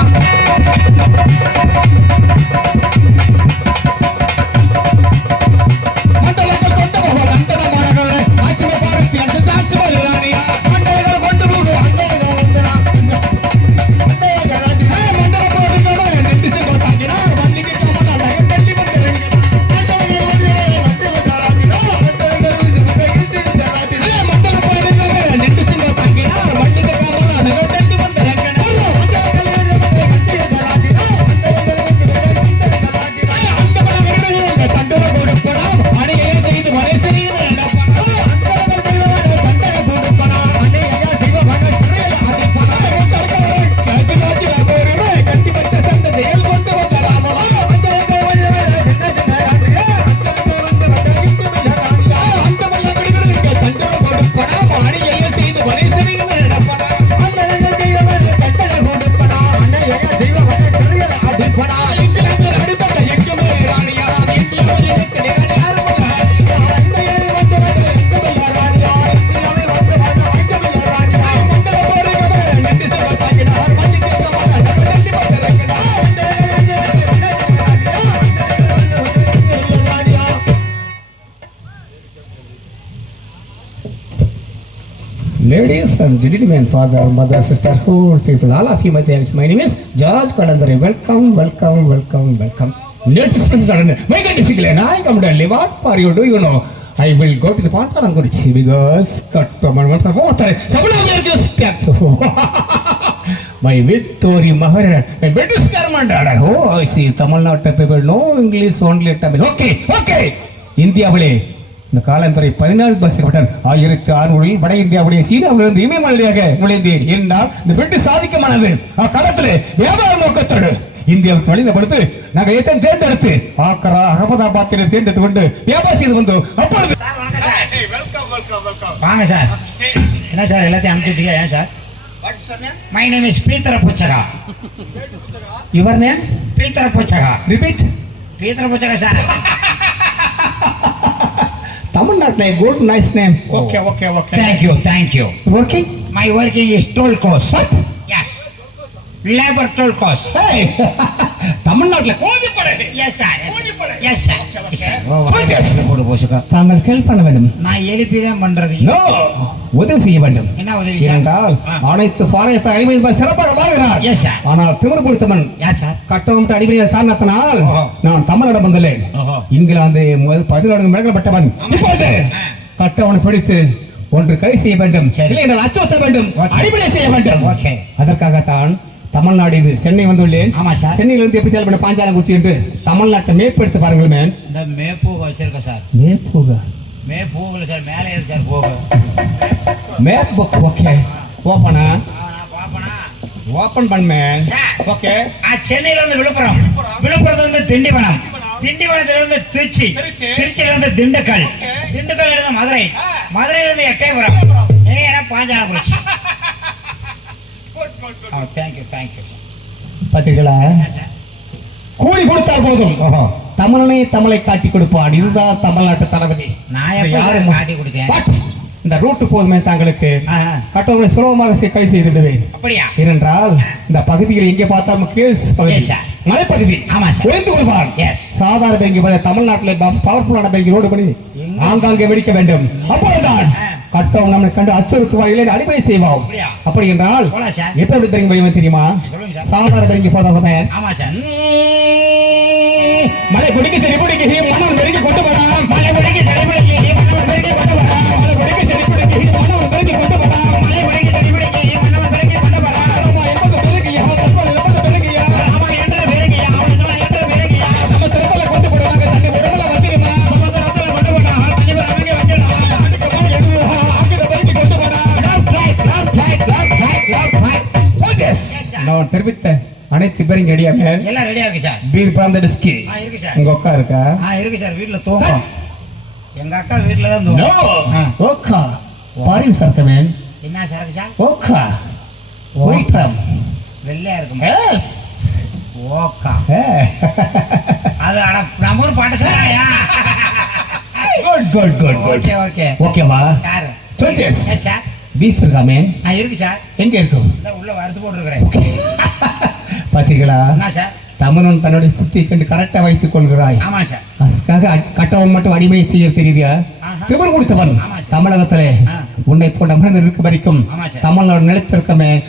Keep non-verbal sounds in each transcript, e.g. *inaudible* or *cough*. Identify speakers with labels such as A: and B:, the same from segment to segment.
A: Thank
B: you. And gentlemen, father, mother, sister, whole people, all of you, my thanks. My name is George Kadandare. Welcome, welcome, welcome, welcome. Let's get started. My God, basically, I come to live. What are you do, You know, I will go to the Panchalang Gurichi because cut from one month. Some of you just. My Victory Maharaj, my British government. Oh, I see. Tamil Nadu people no English only Tamil. Okay, okay. இந்தியாவிலே இந்த காலந்துறை பதினாறு bus ஆயிரத்தி அறுநூறில் வட இந்தியாவுடைய சீனாவிலிருந்து இமயமலையாக நுழைந்தேன். என்றால் இந்த British சாதிக்கமானது. அக்காலத்திலே வியாபார நோக்கத்தோடு இந்தியாவுக்கு நுழைந்த பொழுது நாங்கள் எத்தனை தேர்ந்தெடுத்து ஆக்கரா அகமதாபாத்தினை தேர்ந்தெடுத்து கொண்டு வியாபாரம் செய்து வந்தோம் அப்பொழுது
C: வாங்க சார். என்ன சார் எல்லாத்தையும் அனுப்பிச்சிட்டீங்க ஏன் சார்? மை நேம் இஸ் பீத்தர புச்சகா
B: யுவர் நேம்
C: பீத்தர புச்சகா
B: ரிப்பீட்
C: பீத்தர புச்சகா sir
B: Not a good, nice name. Oh.
C: Okay, okay,
B: okay.
C: Thank you, thank you. Working? My working is toll
B: cost. What?
C: Yes. Labor toll cost.
B: Hey. *laughs*
C: போடு போசுக்கா
B: தாங்கள் help பண்ண வேண்டும்.
C: நான் எழுப்பி தான் பண்றது
B: உதவி செய்ய வேண்டும்.
C: என்ன உதவி
B: ஏனென்றால் அனைத்து பாளையத்தை அடிமை சிறப்பாக வாழ்கிறார். ஆனால் திமிர் பிடித்தவன் கட்டவும் காரணத்தினால். நான் தமிழிடம் வந்துள்ளேன். இங்கிலாந்து முதல் பதினாறு மிளகப்பட்டவன் இப்பொழுது. கட்டவனை பிடித்து ஒன்று கை செய்ய வேண்டும்.
C: சரி.
B: இல்லை என்றால் அச்சுறுத்த வேண்டும். அடிப்படை செய்ய வேண்டும்.
C: Okay.
B: அதற்காகத்தான் தமிழ்நாடு இது. சென்னை வந்துள்ளேன்.
C: ஆமா, sir.
B: சென்னையிலிருந்து எப்படி செயல்பட பாஞ்சாலங்குச்சி என்று தமிழ்நாட்டை மேற்படுத்தி பாருங்கள் மேன்
C: இந்த மேப்பூ வச்சிருக்கேன் சார்.
B: மேப்புக
C: மேப்பூவில் சார். மேலே ஏறு சார் போக.
B: மேப் புக் ஓகே
C: பாப்பனா
B: ஓப்பன் பண்ணேன்
C: Sir.
B: ஓகே
C: ஆ, சென்னையில இருந்து விழுப்புரம். விழுப்புரத்துல இருந்து திண்டிவனம். திண்டிவனத்துல இருந்து திருச்சி. திருச்சியில இருந்து திண்டுக்கல். திண்டுக்கல்ல இருந்து மதுரை. மதுரையில இருந்து எட்டயபுரம். நேரா Panchalankurichi thank you thank you
B: பார்த்தீர்களா
C: சார்
B: கூலி கொடுத்தால் போதும். தமிழனை தமிழை காட்டி கொடுப்பான். இதுதான் தமிழ்நாட்டு தளபதி.
C: நான்
B: இதை
C: எப்ப
B: யாரும்
C: காட்டி கொடுத்தேன்?
B: What? இந்த ரூட்டு போதுமே தாங்களுக்கு. கட்டவர்களை சுலபமாக கை செய்து விடுவேன்
C: அப்படியா?
B: ஏனென்றால் இந்த பகுதியில் எங்கே பார்த்தாலும் கேஸ் பகுதி. மலைப்பகுதி.
C: ஆமா.
B: ஒழிந்து கொள்வான். சாதாரண பேங்கி தமிழ்நாட்டில் பவர்ஃபுல்லான பேங்கி ரோடு பண்ணி ஆங்காங்கே வெடிக்க வேண்டும். அப்பொழுதுதான். கட்டவன் நம்மை கண்டு அச்சுறுத்துவார் இல்லை அடிப்படை செய்வோம்? அப்படி என்றால். எப்படி பேங்கி வழிமை தெரியுமா. சாதாரண பேங்கி போதான்
C: ஆமா சார்
B: மலை பிடிக்க செடி பிடிக்க மனம் பெருக்கி கொண்டு வரான்
C: மலை பிடிக்க சரி பிடிக்க
B: அனைத்து பேரும் ரெடியா மேன்
C: எல்லாம் ரெடியா இருக்கு சார்
B: பீர் டிஸ்கி
C: ஆ இருக்கு சார்
B: உங்க அக்கா இருக்கா?
C: ஆ இருக்கு சார் வீட்ல தூங்கும் எங்க அக்கா வீட்ல தான் தூங்கும்.
B: ஓக்கா பாரில் சரக்கு மேன்
C: என்ன சரக்கு சார்
B: ஓக்கா ஓட்டம்.
C: வெள்ளையா இருக்கும்?
B: எஸ்
C: ஓக்கா அது அட நம்ம பாட்டு சாராயா
B: good good good good
C: okay okay.
B: ஓகேவா
C: சார். எஸ் சார்
B: பீஃப் இருக்கா மேன்
C: ஆ இருக்கு சார்
B: எங்க இருக்கும்
C: இந்த உள்ள வறுத்து போட்டுருக்கிறேன். *laughs* என்ன சார்.
B: தமிழன் தன்னுடைய புத்தி கண்டு கரெக்டா வைத்துக் கொள்கிறாய்.
C: ஆமா சார்.
B: அதற்காக அ- கட்டவன் மட்டும் அடிமையை செய்ய தெரியுதா. திமிர் கொடுத்தவன். தமிழகத்திலே. உன்னை போன்ற மனிதர் இருக்க வரைக்கும். தமிழ்நாடு நிலைத்திருக்கமே.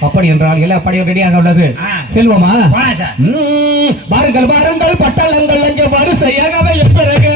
B: அப்படி என்றால் எல்லா படையும் ரெடியாக உள்ளது. செல்வமா? வாருங்கள் வாருங்கள் பட்டாளங்கள் அங்கே வரிசையாகவே பிறகு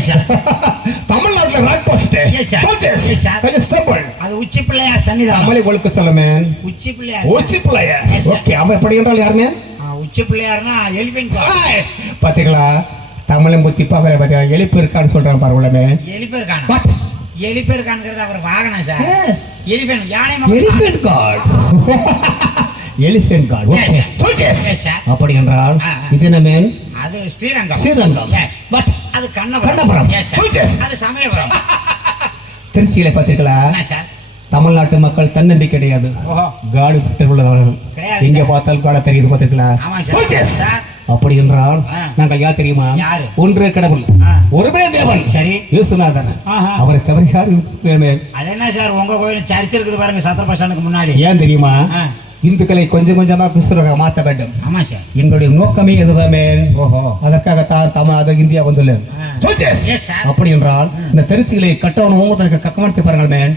B: *laughs* தமிழ்நாட்டுல ராக் போஸ்ட்
C: sir.
B: கான்ஸ்டபிள்
C: அது உச்சி பிள்ளையார் சன்னிதானம்.
B: அமளி ஒழுக்க சொல்ல மேன்
C: உச்சி பிள்ளையார்
B: ஓச்சி பிள்ளையர். ஓகே அவன் எப்படி என்றால் யாருமே
C: உச்சி பிள்ளையார்னா எலிபென்ட்
B: பாத்தீங்களா? தமிழன் புத்தி பகல பாத்தீங்களா? எழுப்பு இருக்கான்னு சொல்றான் பாருங்களே வாட்
C: எலிபேர் காண்கிறது அவர் வாகனம் சார்
B: எஸ்
C: எலிபென்ட் யானை மகன்
B: elephant elephant *laughs*
C: Yes,
B: okay. Soldiers. அப்படி என்றால். இது என்ன மேன்
C: அது ஸ்ரீரங்கம்.
B: ஸ்ரீரங்கம்.
C: எஸ்
B: பட்
C: அது கண்ணபுரம். அது சமயபுரம் *laughs*
B: திருச்சியில பாத்தீங்களா
C: சார்
B: தமிழ்நாட்டு மக்கள் தன்னம்பிக்கை கிடையாது காடு உள்ளவர்கள் எங்க
C: சார்.
B: பார்த்தாலும் காடை தெரியுது பாத்தீங்களா. அப்படி என்றால். நாங்கள் யார் தெரியுமா? ஒன்றே கடவுள்
C: ஆ.
B: ஒருவே தேவன்
C: சரி.
B: இயேசுநாதர். அவரை தவிர யார்?
C: அது என்ன சார் உங்க கோயில் சர்ச் இருக்குது பாருங்க சத்திர பஸ் ஸ்டாண்டுக்கு முன்னாடி
B: ஏன் தெரியுமா. இந்துக்களை கொஞ்சம் கொஞ்சமா கிறிஸ்துவராக மாற்ற வேண்டும்.
C: ஆமா சார்
B: எங்களுடைய நோக்கமே இதுதாமே
C: ஓஹோ.
B: அதற்காக தான் தமிழ் இந்தியா வந்துள்ளேன். அப்படி என்றால் இந்த திருச்சிகளை கட்டணும் அதற்கு கக்கமடுத்து பாருங்கள் மேன்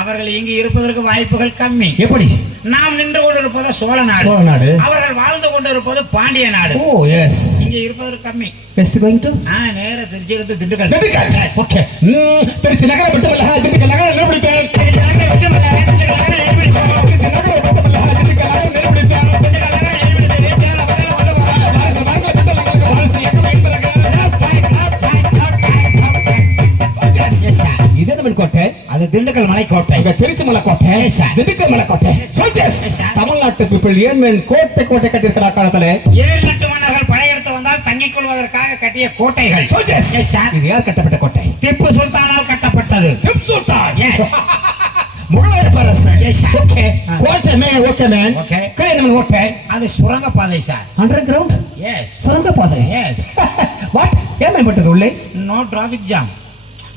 C: அவர்கள் இங்கு இருப்பதற்கு வாய்ப்புகள் கம்மி.
B: எப்படி?
C: நாம் நின்று கொண்டிருப்பது சோழ நாடு.
B: சோழ நாடு.
C: அவர்கள் வாழ்ந்து கொண்டிருப்பது பாண்டிய நாடு.
B: ஓ எஸ்
C: இங்க இருப்பதற்கு கம்மி.
B: நெக்ஸ்ட் கோயிங் டு
C: ஆ நேர திருச்சியிலிருந்து திண்டுக்கல்.
B: திண்டுக்கல்.
C: Yes.
B: ஓகே திருச்சி நகரம் மட்டுமல்ல திண்டுக்கல் நகரம் நிரூபிப்பேன்
C: திருச்சி நகரை விட்டுமல்ல, திண்டுக்கல் மலைக்கோட்டை.
B: அங்க திருச்சி மலை கோட்டை
C: Yes, sir.
B: திண்டுக்கல் மலை கோட்டை Soldiers.
C: Yes, sir.
B: தமிழ்நாட்டு பீப்பிள் ஏன் மேன் கோட்டை கோட்டை கட்டியிருக்கிற காலத்துல?
C: ஏழு நாட்டு மன்னர்கள் படையெடுத்து வந்தால் தங்கிக் கொள்வதற்காக கட்டிய கோட்டைகள். Sir.
B: இது யார் கட்டப்பட்ட கோட்டை?
C: திப்பு சுல்தானால் கட்டப்பட்டது.
B: திப்பு சுல்தான்.
C: Yes.
B: முகலாய பேரரசு. ஓகே. கோட்டை மே ஓகே மேன்
C: Okay.
B: கல்யாணம் ஓட்டை
C: அது சுரங்க பாதை சார்
B: அண்டர் கிரவுண்ட்
C: எஸ்
B: சுரங்க பாதை
C: எஸ்
B: வாட் ஏன் மேம்பட்டது உள்ளே?
C: நோ டிராபிக் ஜாம்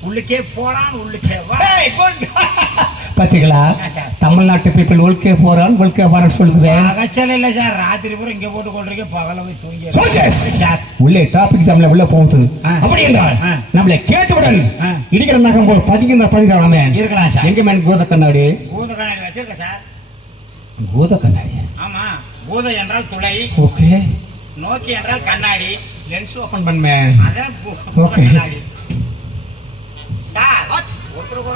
C: உள்ளுக்கே போறான் உள்ளுக்கே
B: பாத்தீங்களா?
C: sir.
B: தமிழ்நாட்டு பீப்பிள் உள்கே போறான் உள்கே போறான்னு சொல்லுவேன்.
C: அகச்சல் இல்ல சார். ராத்திரி பூரா இங்க போட்டு கொள்றீங்க பகல போய் தூங்கி. சார்?
B: உள்ளே டிராபிக் ஜாம்ல உள்ள போகுது. அப்படி என்றால்
C: ஆ.
B: நம்மளை கேட்டவுடன்
C: ஆ.
B: இடிக்கிற நகம் போல் பதிக்கிற பதிக்கிறாமே
C: இருக்கலாம் சார்.
B: எங்க மேன் பூத கண்ணாடி?
C: பூத கண்ணாடி வச்சிருக்க சார்.
B: பூத கண்ணாடி
C: ஆமா. பூத என்றால் துளை.
B: ஓகே.
C: நோக்கி என்றால் கண்ணாடி.
B: லென்ஸ் ஓபன் பண்ணே
C: அதான். கண்ணாடி. ஒருத்தர்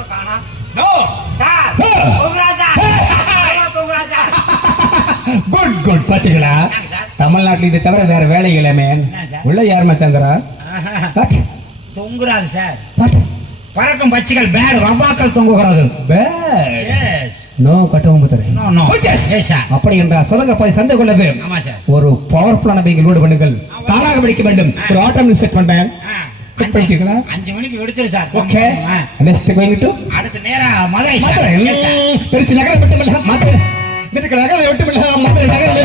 C: கூட சார்
B: குட் குட் பாத்தீங்களா?
C: என்னங்க சார்
B: தமிழ்நாட்டுல இதை தவிர வேற வேலை இல்லை மேன்
C: என்ன சார்?
B: உள்ள யாருமே தங்குறா *laughs*
C: தொங்குறாது சார் பறக்கும் பச்சிகள் பேடு வவ்வாக்கள் தொங்குகிறது.
B: பேட் நோ கட்டவும் புத்தரே.
C: நோ நோ எஸ் சார்
B: அப்படி என்றால் சொல்லுங்க போய் சந்தை கொள்ளது
C: ஆமா சார்
B: ஒரு பவர்ஃபுல்லான நீங்கள் லோடு பண்ணுங்கள். தானாக வெடிக்க வேண்டும். ஒரு ஆட்டோமேட்டிக் செட் பண்றேன்.
C: ஆ,
B: செக்
C: அஞ்சு-
B: பண்ணிட்டீங்களா?
C: அஞ்சு மணிக்கு வெடிச்சிரு sir.
B: Okay. Next going to
C: அடுத்து நேரா மதுரை சார்.
B: மதுரை. திருச்சி நகரம் மதுரை. நகரம் மட்டுமல்ல மதுரை
C: மதுரை நகரை விட்டு விட, மதுரை நகரை?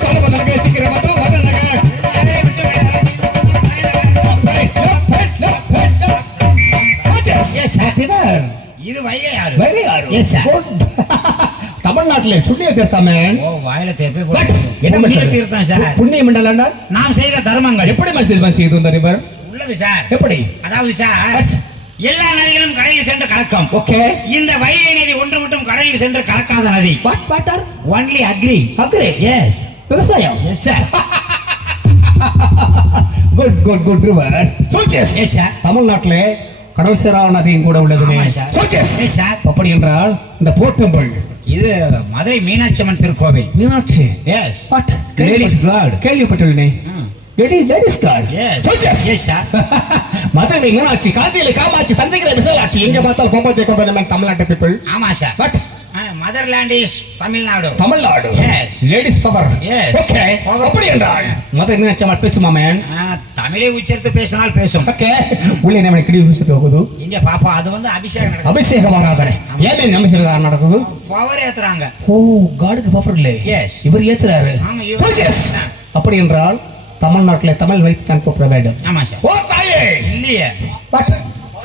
B: சோழபுரம் நகர் சீக்கிரம் மட்டும் மதுரை நகர்
C: நகரை விட்டு விட, Yes, sir. இது வைகை ஆறு.
B: Very R
C: Yes, sir. *laughs*
B: தமிழ்நாட்டிலே சுள்ளிய தீர்த்தாமே.
C: ஓ வாயில தேப்பே
B: என்ன?
C: தீர்த்தம் சார்.
B: புண்ணிய மண்டலம்
C: நாம் செய்த தர்மங்கள்.
B: எப்படி மனுஷன் செய்து வந்தார்
C: உள்ளது சார்.
B: எப்படி?
C: அதாவது சார் எல்லா நதிகளும் கடலில் சென்று கலக்கும்.
B: ஓகே.
C: இந்த வைகை நதி ஒன்று மட்டும் கடலில் சென்று கலக்காத நதி.
B: வாட் வாட்டர்
C: ஒன்லி அக்ரி
B: அக்ரே
C: எஸ்
B: விவசாயம்?
C: Yes sir
B: good good good rivers soldiers
C: Yes, sir.
B: தமிழ்நாட்டிலே கடல் சேரா நதியும் கூட உள்ளதுமே. அப்படி என்றால் இந்த போட்டம்பள்
C: இது மதுரை மீனாட்சி அம்மன் திருக்கோவில்.
B: Meenakshi?
C: Yes
B: what
C: Ladies guard.
B: கேள்விப்பட்டுள்ளனே. Ladies ladies guard
C: yes. Yes sir
B: Madurai Meenakshi காஞ்சியில Kamakshi தந்தைகிற விசாலாட்சி. எங்க பார்த்தால் பொம்பத்தை கொண்டு நம்ம தமிழ்நாட்டு பீப்புள்
C: ஆமா sir
B: but
C: motherland is Tamil Nadu
B: Tamil Nadu.
C: Yes.
B: Ladies power
C: Yes.
B: Okay. அப்படி என்றால் மதுரை மீனாட்சி அம்மா பேசுமா மேன்
C: ஆ, தமிழை உச்சரித்து பேசினால் பேசும்.
B: ஓகே. உள்ளே நம்ம கிடி பேசிட்டு போகுது.
C: இங்க பாப்பா அது வந்து அபிஷேகம் நடக்குது.
B: அபிஷேகம் ஆராதனை ஏன் அபிஷேகம் நடக்குது.
C: பவர் ஏத்துறாங்க.
B: ஓ காடுக்கு பவர் இல்லை.
C: Yes.
B: இவர் ஏத்துறாரு.
C: ஆமா, இவர்.
B: Soldiers.
C: ஏத்துறாரு.
B: அப்படி என்றால் தமிழ்நாட்டில் தமிழ் வைத்து தான் கூப்பிட வேண்டும்.
C: ஆமா சார்
B: ஓ தாயே.
C: இல்லையே.
B: பட்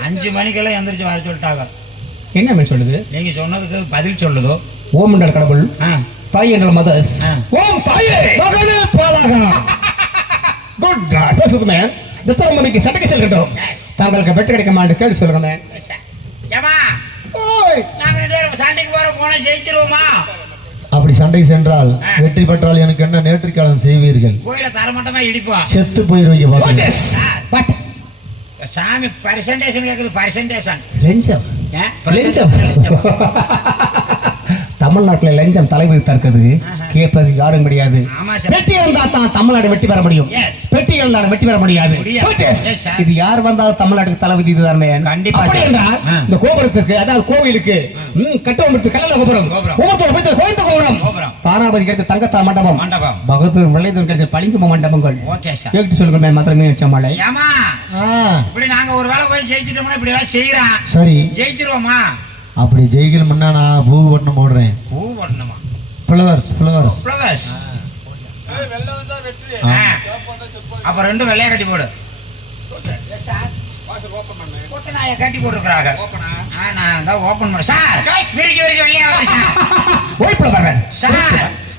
C: அஞ்சு மணிக்கெல்லாம் எந்திரிச்சு வர சொல்லிட்டாங்க.
B: என்ன மேன் சொல்லுது?
C: நீங்க சொன்னதுக்கு பதில் சொல்லுதோ.
B: ஓம் என்றால் கடவுள்.
C: ஆ,
B: தாய் என்றால் மதர்ஸ்
C: ஆ.
B: ஓம் தாயே. மகனே பாலகா குட் காட் பேசுது மேன் தித்தரம் மணிக்கு சட்டைக்கு செல்கின்றோம்.
C: Yes.
B: தாங்களுக்கு வெற்றி கிடைக்க மாட்டு கேட்டு சொல்லுங்க.
C: ஏம்மா
B: ஓய்.
C: நாங்க ரெண்டு பேரும் சண்டைக்கு போற போனா ஜெயிச்சிருவோமா?
D: அப்படி சண்டை சென்றால் வெற்றி பெற்றால் எனக்கு என்ன நேற்றுக்காலம் செய்வீர்கள்?
C: கோயில தரமட்டமா இடிப்போம்
D: செத்து போயிருவீங்க பாருங்க.
B: பட்
C: சாமி பர்சன்டேஷன் கேக்குது பர்சன்டேஷன்
B: லெஞ்சம். லெஞ்சம். *laughs* தமிழ்நாட்டுல லெஞ்சம் தலைவர் தற்கது
C: ஆஹா.
B: கேட்பது யாரும் முடியாது பெட்டி இருந்தா தான் தமிழ்நாடு வெற்றி பெற முடியும்.
C: Yes.
B: பெட்டி இருந்தால் வெற்றி பெற முடியாது. இது யார் வந்தாலும் தமிழ்நாட்டுக்கு தளபதி இதுதான்.
C: கண்டிப்பா.
B: என்றால். இந்த கோபுரத்துக்கு அதாவது கோவிலுக்கு கட்டபொம்மனுக்கு கல்லல கோபுரம். கோயந்த கோபுரம். தாராபதி கிடைத்த தங்கத்தா மண்டபம்.
C: மண்டபம்.
B: பகதூர் விளைதூர் கிடைத்த பளிங்கு மண்டபங்கள்.
C: ஓகே சார்
B: கேட்டு சொல்லுங்க மாத்திரமே
C: ஏமா
D: ஆ,
C: இப்படி நாங்க ஒரு வேளை போய் ஜெயிச்சிட்டோம்னா இப்படி எல்லாம் செய்யறான்
D: சரி.
C: ஜெயிச்சிருவோமா
D: அப்படி ஜெயிக்கணும்னா நான் பூ பட்டம் போடுறேன்.
C: பூ போடணுமா
D: ஃப்ளவர்ஸ் ஃப்ளவர்ஸ்
C: ஃப்ளவர்ஸ் அப்ப ரெண்டு வெள்ளையா கட்டி போடு. கட்டி போட்டுருக்காங்க நான் தான் ஓபன் பண்ண. சார் விரிக்கி விரிக்கி வெள்ளையா வருது சார். *laughs*
B: ஓய்ப்புல வரேன்
C: சார்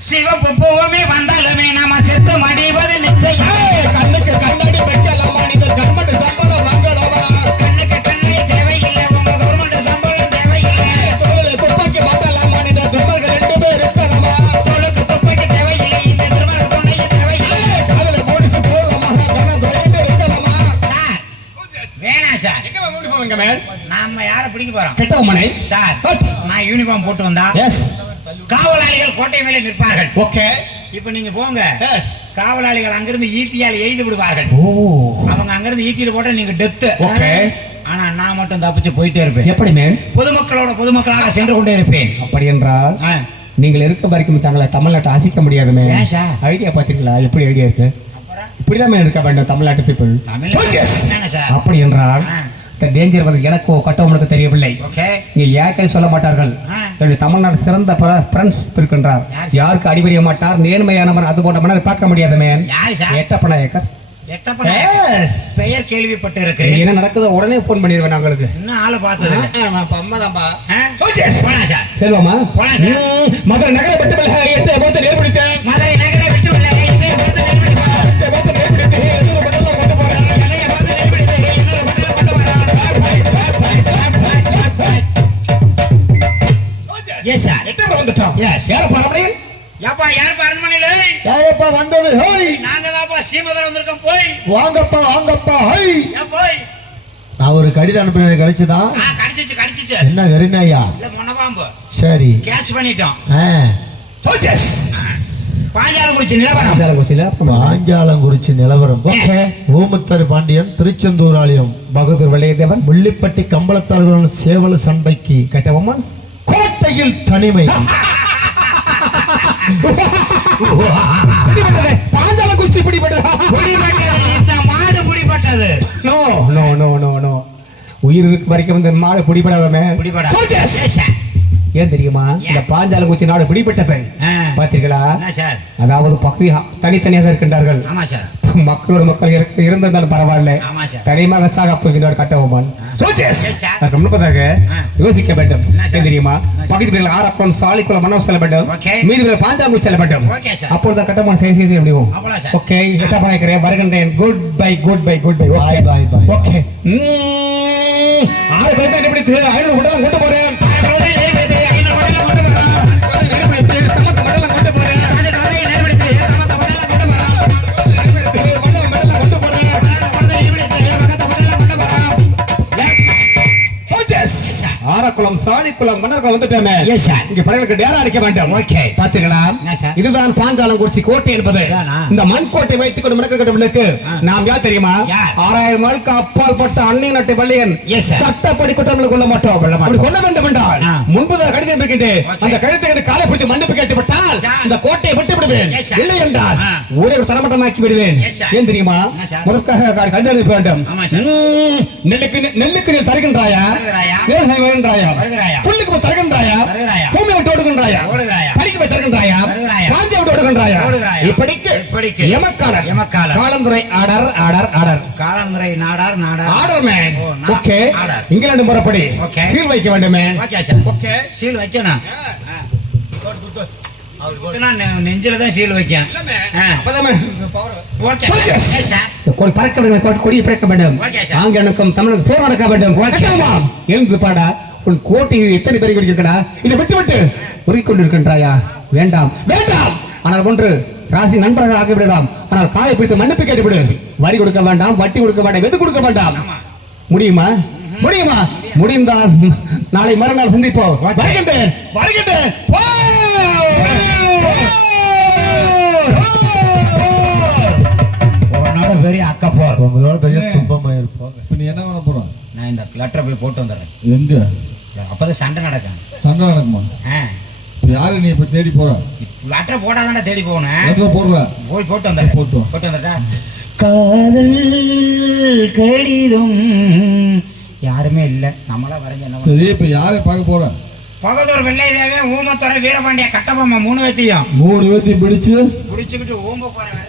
C: சிவப்பு பூவுமே வந்தாலுமே நாம செத்து மடிவது நிச்சயம்.
B: கண்ணுக்கு கண்ணாடி வைக்கலாமா? நீங்கள் கண்மணி சம்பளம் வாங்கலாமா?
C: போறோம்
B: கெட்டவமனை
C: சார்
B: But-
C: நான் யூனிஃபார்ம் போட்டு வந்தா
B: எஸ்
C: காவலாளிகள் கோட்டை மேலே நிற்பார்கள்.
B: ஓகே.
C: இப்ப நீங்க போங்க.
B: எஸ்
C: காவலாளிகள் அங்கிருந்து ஈட்டியால் எய்து விடுவார்கள்.
B: ஓ.
C: அவங்க அங்கிருந்து ஈட்டியில் போட்டா நீங்க டெத்து
B: Okay.
C: ஆனா நான் மட்டும் தப்பிச்சு போயிட்டே இருப்பேன்.
B: எப்படி மேன்
C: பொதுமக்களோட பொதுமக்களாக சென்று கொண்டே இருப்பேன்.
B: அப்படி என்றால் நீங்கள் இருக்க வரைக்கும் தங்களை தமிழ்நாட்டை அசிக்க முடியாது மேன்
C: ஏன் சார்?
B: ஐடியா பார்த்தீங்களா எப்படி ஐடியா இருக்கு? இப்படிதான் மேன் இருக்க வேண்டும் தமிழ்நாட்டு பீப்புள்
C: சார்?
B: அப்படி என்றால் டேஞ்சர் வந்து எனக்கோ கட்டவனுக்கு தெரியவில்லை.
C: ஓகே
B: இங்க யாக்கள் சொல்ல மாட்டார்கள். என்னுடைய தமிழ்நாடு சிறந்த ஃப்ரெண்ட்ஸ் இருக்கின்றார்.
C: யார்?
B: யாருக்கு அடிபடிய மாட்டார்? நேர்மையானவன் அது போன்ற மன்னர் பார்க்க முடியாத மேன். எட்டப்பனா ஏக்கர்.
C: பெயர் கேள்விப்பட்டு இருக்கிறேன்
B: என்ன நடக்குதோ உடனே போன் பண்ணிடுவேன் உங்களுக்கு
C: இன்னும் ஆளை பார்த்தது இல்ல.
B: அம்மாதான்பா
C: ஆ?
B: Soldiers.
C: போலாம் சார்.
B: செல்வமா
C: போலாம் சார்.
B: ம், மதுரை நகர பட்டு
C: ஏப்பா யாருப்பா அரண்மனையில?
D: யாரப்பா வந்தது? ஹோய்!
C: நாங்க தான்ப்பா சீமதர் வந்திருக்கோம் போய்.
D: வாங்கப்பா வாங்கப்பா ஹை
C: ஏன் போய்?
D: நான் ஒரு கடிதம் அனுப்பினேன் கிடைச்சதா?
C: ஆ கடிச்சிச்சு கடிச்சிச்சு.
D: என்ன வெறிநாயா?
C: இல்ல முனபாம்பு
D: சரி.
C: கேட்ச் பண்ணிட்டோம்.
D: ஆ.
B: Soldiers.
C: பாஞ்சாலங்குறிச்சி நிலவரம்.
D: பாஞ்சாலங்குறிச்சி நிலவரம்.
B: ஓகே.
D: ஓமுத்தர் பாண்டியன் திருச்செந்தூர் ஆலயம்
B: பகதூர் வெள்ளையதேவன்
D: முள்ளிப்பட்டி கம்பளத்தார்களுடன் சேவல சண்டைக்கு
B: கெட்டவம்மன்
D: கோட்டையில் தனிமை. *laughs*
B: பாஞ்சால குச்சி பிடிபட்டது
C: மாடு குடிப்பட்டது
B: no no no no no உயிர் வரைக்கும் இந்த மாடு பிடிபடாதமே
C: sir.
B: ஏன் தெரியுமா? இந்த பாஞ்சால குச்சி நாடு
C: என்ன சார்?
B: அதாவது பகுதி தனித்தனியாக இருக்கின்றார்கள். மக்களோட மக்கள் இருந்திருந்தாலும் பரவாயில்ல. தனியாக சாக போகின்றார்
C: ஆ.
B: யோசிக்க வேண்டும்? ஏன் தெரியுமா? பகுதி பேர்கள் ஆரக்குளம் சாலிக்குளம் மனம் செல்ல வேண்டும். மீதி பேர் பாஞ்சாங்குச்சி செல்ல வேண்டும். அப்பொழுது கட்டமான செய்ய செய்ய முடியும். ஓகே பண்ணிக்கிறேன் வருகின்றேன். Goodbye goodbye goodbye. ஓகே ஆறு பேர் தான் பிடித்து ஐநூறு கொண்டு போறேன் Vamos lá? சாலிக்குளம் மன்னர்கள் வந்துட்டோமே
C: Yes, sir.
B: இங்க படைகளுக்கு நேரம் அடிக்க வேண்டும்
C: Okay.
B: பாத்தீங்களா? இதுதான் பாஞ்சாலங்குறிச்சி கோட்டை என்பது? இந்த மண் கோட்டை வைத்துக் கொண்டு மிளக்கிறவர்களுக்கு நாம் யார் தெரியுமா
C: யார்?
B: ஆறாயிரம் நாளுக்கு அப்பால் பட்ட அன்னை நட்டை
C: Yes, sir.
B: சட்டப்படி குற்றங்களை கொள்ள மாட்டோம்
C: கொள்ள மாட்டோம்.
B: அப்படி கொள்ள வேண்டும் என்றால்
C: ஆ.
B: முன்பதாக கடிதம்
C: Okay.
B: அந்த கழுத்தை கண்டு காலை பிடித்து மன்னிப்பு கேட்டு விட்டால்
C: Sir.
B: இந்த கோட்டையை விட்டு விடுவேன். இல்லை என்றால். ஊரை தரமட்டமாக்கி விடுவேன். ஏன் தெரியுமா? முதற்காக கண்டறிய வேண்டும் நெல்லுக்கு நெல்லுக்கு நீ தருகின்றாயா வருகின்றாயா? புல்லுக்கு போய் தருகின்றாயா? பூமி விட்டு ஓடுகின்றாயா? பலிக்கு போய் தருகின்றாயா? பாஞ்சை விட்டு ஓடுகின்றாயா? இப்படிக்கு
C: இப்படிக்கு.
B: எமக்காலர்
C: எமக்காலர்.
B: காலந்துரை ஆடர் ஆடர் ஆடர்.
C: காலந்துரை Nadar Nadar.
B: Order man okay. England முறைப்படி.
C: Okay.
B: சீல் வைக்க வேண்டுமே
C: ஓகே சார்
B: ஓகே.
C: சீல் வைக்கணும். நெஞ்சில தான் சீல். ஓகே.
B: கொடி பறக்க வேண்டும் கொடி- பிறக்க வேண்டும். ஆங்கிலனுக்கும் தமிழுக்கும் போர் நடக்க வேண்டும்? எழுந்து பாடா. உன் கோட்டை எத்தனை பேர் இருக்கிறா இதை விட்டு விட்டு உருகிக் கொண்டிருக்கின்றாயா வேண்டாம் வேண்டாம். ஆனால் ஒன்று ராசி நண்பர்கள் ஆக்கி விடலாம். ஆனால் காயை பிடித்து மன்னிப்பு கேட்டுவிடு. வரி கொடுக்க வேண்டாம் வட்டி கொடுக்க வேண்டாம் எது கொடுக்க வேண்டாம்? முடியுமா? முடியுமா? முடிந்தால் நாளை மறுநாள் சந்திப்போம். வருகின்றேன் வருகின்றேன்.
C: பெரிய அக்கப்போர்
D: உங்களோட பெரிய துன்பமா இருப்போம்
E: இப்ப நீ என்ன பண்ண போற?
C: நான் இந்த லெட்டரை போய் போட்டு வந்துடுறேன்.
E: எங்க?
C: அப்பதான் சண்டை நடக்கும்.
E: சண்டை நடக்குமா? யாரு நீ இப்ப தேடி போற?
C: லெட்டரை போட்டாதான்டா தேடி போகணும்.
E: லெட்டர் போடுற
C: போய் போட்டு வந்துடுறேன்
E: போட்டு.
C: போட்டு வந்துட்டா? காதல் கடிதம் யாருமே இல்ல. நம்மளா வரைஞ்ச என்ன
E: சரி இப்ப யாரை பார்க்க போற?
C: பகதூர் வெள்ளைதேவே ஊமத்துறை வீரபாண்டிய கட்டபொம்மை மூணு பேத்தையும்.
E: மூணு பேர்த்தையும் பிடிச்சு?
C: புடிச்சுக்கிட்டு ஊம்ப போறேன்